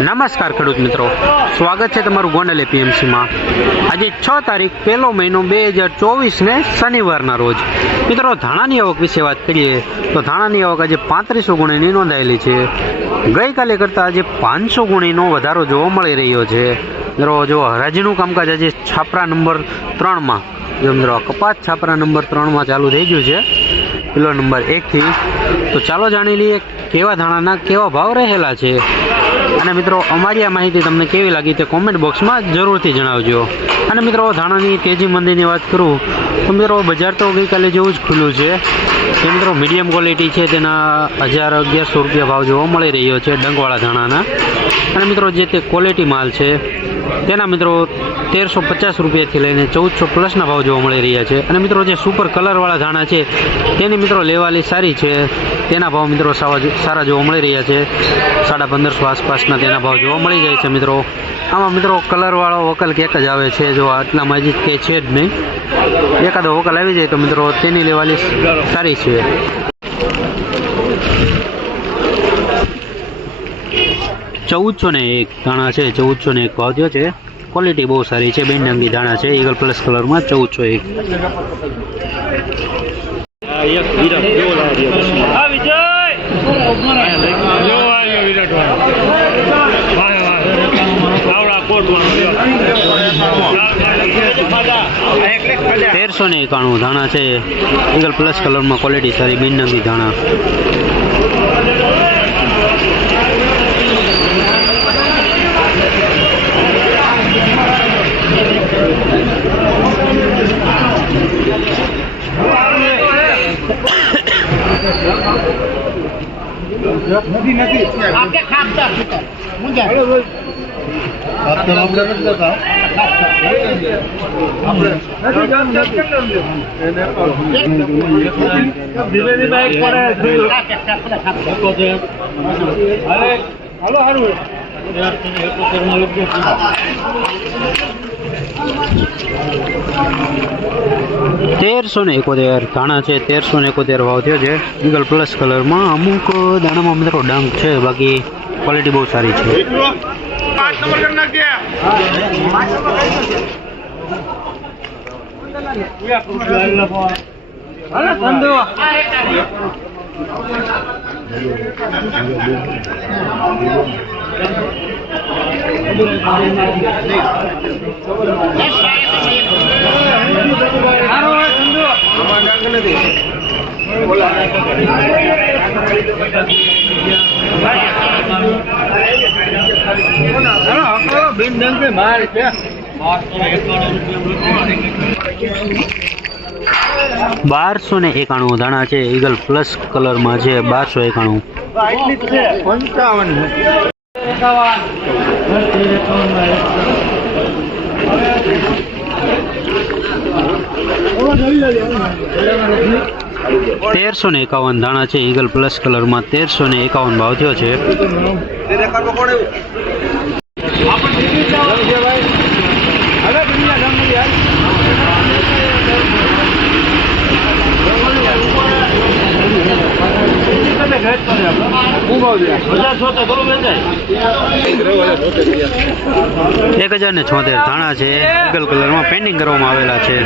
નમસ્કાર ખેડૂત મિત્રો, સ્વાગત છે તમારું ગોંડલ એપીએમસીમાં। આજે 6 તારીખ 1લો મહિનો 2024 ને શનિવારના રોજ મિત્રો ધાણાની આવક વિશે વાત કરીએ તો ધાણાની આવક આજે 3500 ગુણીની નોંધાયેલી છે। ગઈકાલે કરતાં આજે 500 ગુણીનો વધારો જોવા મળી રહ્યો છે। મિત્રો જો હરાજીનું કામકાજ આજે છાપરા નંબર 3માં જો મિત્રો કપાસ છાપરા નંબર 3માં ચાલુ થઈ ગયું છે કિલો નંબર 1 થી। તો ચાલો જાણી લઈએ કેવા ધાણાના કેવા ભાવ રહેલા છે અને મિત્રો અમારી આ માહિતી તમને કેવી લાગી તે કોમેન્ટ બોક્સમાં જરૂરથી જણાવજો। અને મિત્રો ધાણાની તેજી મંદીની વાત કરું તો મિત્રો બજાર તો ગઈકાલે જેવું જ ખુલ્લું છે જે મિત્રો મીડિયમ ક્વોલિટી છે તેના 1000-1100 રૂપિયા ભાવ જોવા મળી રહ્યો છે ડંગવાળા ધાણાના। અને મિત્રો જે તે ક્વોલિટી માલ છે તેના મિત્રો 1350 રૂપિયાથી લઈને 1400 પ્લસના ભાવ જોવા મળી રહ્યા છે। અને મિત્રો જે સુપર કલરવાળા ધાણા છે તેની મિત્રો લેવાલી સારી છે, તેના ભાવ મિત્રો સારા જોવા મળી રહ્યા છે। 1550 આસપાસના તેના ભાવ જોવા મળી જાય છે। મિત્રો આમાં મિત્રો કલરવાળો વકલ ક્યાંક જ આવે છે, જો આટલામાં હજી કે છે જ નહીં, એકાદો વકલ આવી જાય તો મિત્રો તેની લેવાલી સારી છે। 1401 ધાણા છે, 1401 ભાવ થયો છે। ક્વોલિટી બહુ સારી છે, બેનડંગી ધાણા છે, ઈગલ પ્લસ કલરમાં 1401। તેરસો ને 91 ધાણા છે, ઈગલ પ્લસ કલરમાં ક્વોલિટી સારી, બેનડંગી ધાણા। તેરસો ને 71 ધાણા છે, 1371 ભાવ થયો છે ઈગલ પ્લસ કલરમાં। અમુક દાણામાં મિત્રો ડાંગ છે, બાકી ક્વોલિટી બહુ સારી છે। બારસો ને 91 ધાણા છે, ઈગલ પ્લસ કલરમાં છે, 1291। તેરસો ને 51 ધાણા છે, ઈગલ પ્લસ કલરમાં 1351 ભાવ થયો છે। એક 1076 ધાણા છે, ઈગલ કલરમાં પેન્ડિંગ કરવામાં આવેલા છે।